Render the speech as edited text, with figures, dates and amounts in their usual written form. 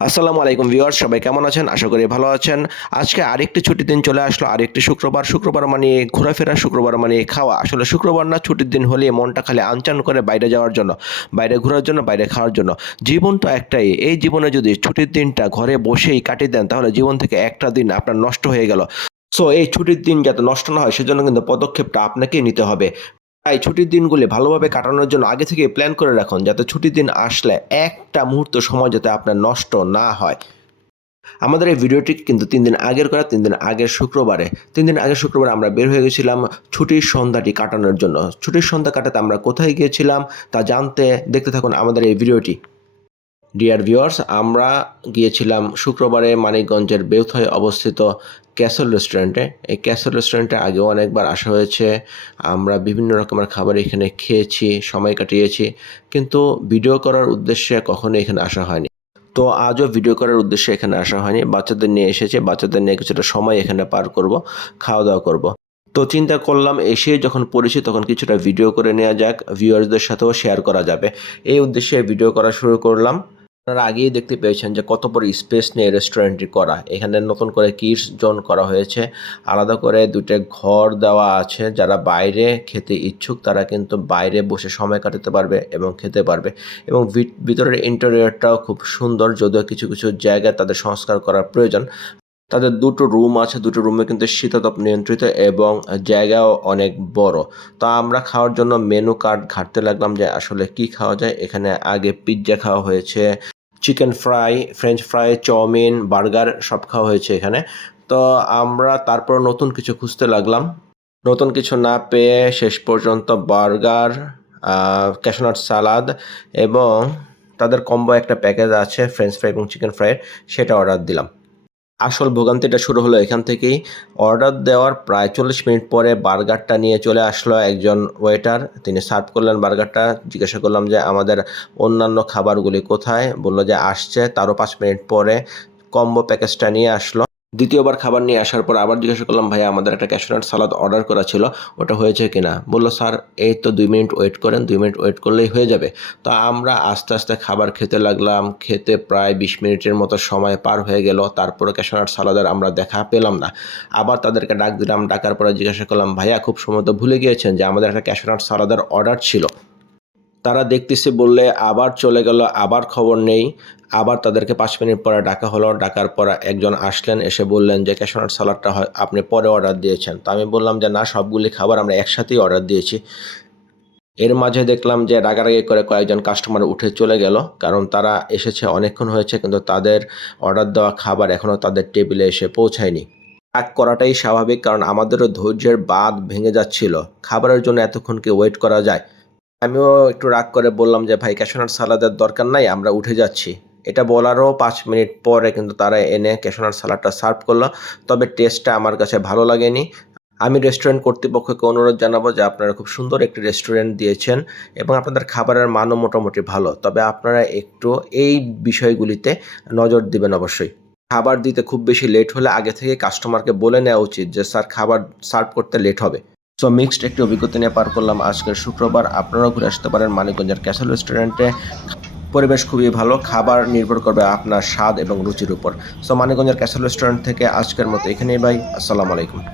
আসসালামু আলাইকুম ভিউয়ার্স, সবাই কেমন আছেন? আশা করি ভালো আছেন। আজকে আরেকটি ছুটির দিন চলে আসলো, আরেকটি শুক্রবার। শুক্রবার মানে ঘোরাফেরা, শুক্রবার মানে খাওয়া। আসলে শুক্রবার না, ছুটির দিন হলেই মনটা খালি আনচান করে বাইরে যাওয়ার জন্য, বাইরে ঘোরার জন্য, বাইরে খাওয়ার জন্য। জীবন তো একটাই। এই জীবনে যদি ছুটির দিনটা ঘরে বসেই কাটিয়ে দেন, তাহলে জীবন থেকে একটা দিন আপনার নষ্ট হয়ে গেল। সো এই ছুটির দিন যাতে নষ্ট না হয়, সেজন্য কিন্তু পদক্ষেপটা আপনাকেই নিতে হবে। তাই ছুটির দিনগুলি ভালোভাবে কাটানোর জন্য আগে থেকে প্ল্যান করে রাখুন, যাতে ছুটির দিন আসলে একটা মুহূর্ত সময় যাতে আপনার নষ্ট না হয়। আমাদের এই ভিডিওটি কিন্তু ৩ দিন আগের করা, ৩ দিন আগের শুক্রবারে। ৩ দিন আগের শুক্রবারে আমরা বের হয়ে গেছিলাম ছুটির সন্ধ্যাটি কাটানোর জন্য। ছুটির সন্ধ্যা কাটাতে আমরা কোথায় গিয়েছিলাম তা জানতে দেখতে থাকুন আমাদের এই ভিডিওটি। ডিয়ার ভিউয়ার্স, আমরা গিয়েছিলাম শুক্রবারে মানিকগঞ্জের বেউথায় অবস্থিত ক্যাসল রেস্টুরেন্টে। এই ক্যাসল রেস্টুরেন্টে আগেও অনেকবার আসা হয়েছে। আমরা বিভিন্ন রকমের খাবার এখানে খেয়েছি, সময় কাটিয়েছি। কিন্তু ভিডিও করার উদ্দেশ্যে কখনোই এখানে আসা হয়নি। তো আজও ভিডিও করার উদ্দেশ্যে এখানে আসা হয়নি। বাচ্চাদের নিয়ে এসেছি, বাচ্চাদের নিয়ে কিছুটা সময় এখানে পার করব, খাওয়া-দাওয়া করব। তো চিন্তা করলাম এসে যখন পড়েছি তখন কিছুটা ভিডিও করে নেওয়া যাক, ভিউয়ার্সদের সাথেও শেয়ার করা যাবে। এই উদ্দেশ্যে ভিডিও করা শুরু করলাম। আপনারা আগেই দেখতে পেয়েছেন যে কত বড় স্পেস নিয়ে রেস্টুরেন্টটি করা। এখানে নতুন করে কিডস জোন করা হয়েছে। আলাদা করে ২ টা ঘর দেওয়া আছে। যারা বাইরে খেতে ইচ্ছুক তারা কিন্তু বাইরে বসে সময় কাটাতে পারবে এবং খেতে পারবে। এবং ভিতরের ইন্টেরিয়রটাও খুব সুন্দর, যদিও কিছু, কিছু জায়গায় তাদের সংস্কার করার প্রয়োজন। তাদের ২ টো রুম আছে, ২ টো রুমে কিন্তু শীতাতপ নিয়ন্ত্রিত এবং জায়গাও অনেক বড়। তো আমরা খাওয়ার জন্য মেনু কার্ড ঘাঁটতে লাগলাম যে আসলে কি খাওয়া যায়। এখানে আগে পিজ্জা খাওয়া হয়েছে, chicken fry, French fry, chowmein, burger সব খাওয়া হয়েছে এখানে। তো আমরা তারপর নতুন কিছু খুঁজতে লাগলাম। নতুন কিছু না পেয়ে শেষ পর্যন্ত বার্গার, ক্যাশনাট সালাদ এবং তাদের কম্বো একটা প্যাকেজ আছে ফ্রেঞ্চ ফ্রাই এবং চিকেন ফ্রাইয়ের, সেটা অর্ডার দিলাম। আসল ভোগান্তিটা শুরু হলো এখান থেকেই। অর্ডার দেওয়ার প্রায় ৪০ মিনিট পরে বার্গারটা নিয়ে চলে আসলো একজন ওয়েটার। তিনি সার্ভ করলেন বার্গারটা। জিজ্ঞাসা করলাম যে আমাদের অন্যান্য খাবারগুলি কোথায়? বলল যে আসছে। তারও ৫ মিনিট পরে কম্বো প্যাকেজটা নিয়ে আসলো। দ্বিতীয়বার খাবার নিয়ে আসার পর আবার জিজ্ঞাসা করলাম, ভাইয়া আমাদের একটা ক্যাশনাট সালাদ অর্ডার করা ছিল, ওটা হয়েছে কিনা? বলল, স্যার এই তো ২ মিনিট ওয়েট করেন, ২ মিনিট ওয়েট করলেই হয়ে যাবে। তো আমরা আস্তে, আস্তে খাবার খেতে লাগলাম। খেতে প্রায় ২০ মিনিটের মতো সময় পার হয়ে গেল। তারপরে ক্যাশনাট সালাদের আমরা দেখা পেলাম না। আবার তাদেরকে ডাক দিলাম। ডাকার পরে জিজ্ঞাসা করলাম, ভাইয়া খুব সম্ভবত ভুলে গিয়েছেন যে আমাদের একটা ক্যাশনাট সালাদের অর্ডার ছিল। তারা দেখতেছি বললে আবার চলে গেল, আবার খবর নেই। আবার তাদেরকে ৫ মিনিট পরে ডাকা হলো। ডাকার পর একজন আসলেন, এসে বললেন যে ক্যাশনাট সালাদটা আপনি পরে অর্ডার দিয়েছেন। তো আমি বললাম যে না, সবগুলি খাবার আমরা একসাথেই অর্ডার দিয়েছি। এর মাঝে দেখলাম যে রাগারাগি করে কয়েকজন কাস্টমার উঠে চলে গেল, কারণ তারা এসেছে অনেকক্ষণ হয়েছে কিন্তু তাদের অর্ডার দেওয়া খাবার এখনও তাদের টেবিলে এসে পৌঁছায়নি। রাগ করাটাই স্বাভাবিক, কারণ আমাদেরও ধৈর্যের বাঁধ ভেঙে যাচ্ছিল। খাবারের জন্য এতক্ষণ কি ওয়েট করা যায়? আমিও একটু রাগ করে বললাম যে, "ভাই ক্যাশনাট সালাদের দরকার নাই, আমরা উঠে যাচ্ছি।" এটা বলারও ৫ মিনিট পরে কিন্তু তারা এনে ক্যাশনাট সালাদটা সার্ভ করলো। তবে টেস্টটা আমার কাছে ভালো লাগেনি। আমি রেস্টুরেন্ট কর্তৃপক্ষকে অনুরোধ জানাবো যে আপনারা খুব সুন্দর একটি রেস্টুরেন্ট দিয়েছেন এবং আপনাদের খাবারের মানও মোটামুটি ভালো। তবে আপনারা একটু এই বিষয়গুলিতে নজর দিবেন অবশ্যই। খাবার দিতে খুব বেশি লেট হলে আগে থেকে কাস্টমারকে বলে নেওয়া উচিত যে, "স্যার খাবার সার্ভ করতে লেট হবে।" সো মিক্সড একটি অভিজ্ঞতা নিয়ে পার করলাম আজকের শুক্রবার। আপনারাও ঘুরে আসতে পারেন মানিকগঞ্জের ক্যাসল রেস্টুরেন্টে। পরিবেশ খুবই ভালো। খাবার নির্ভর করবে আপনার স্বাদ এবং রুচির উপর। সো মানিকগঞ্জের ক্যাসল রেস্টুরেন্ট থেকে আজকের মতো এখানেই বাই। আসসালামু আলাইকুম।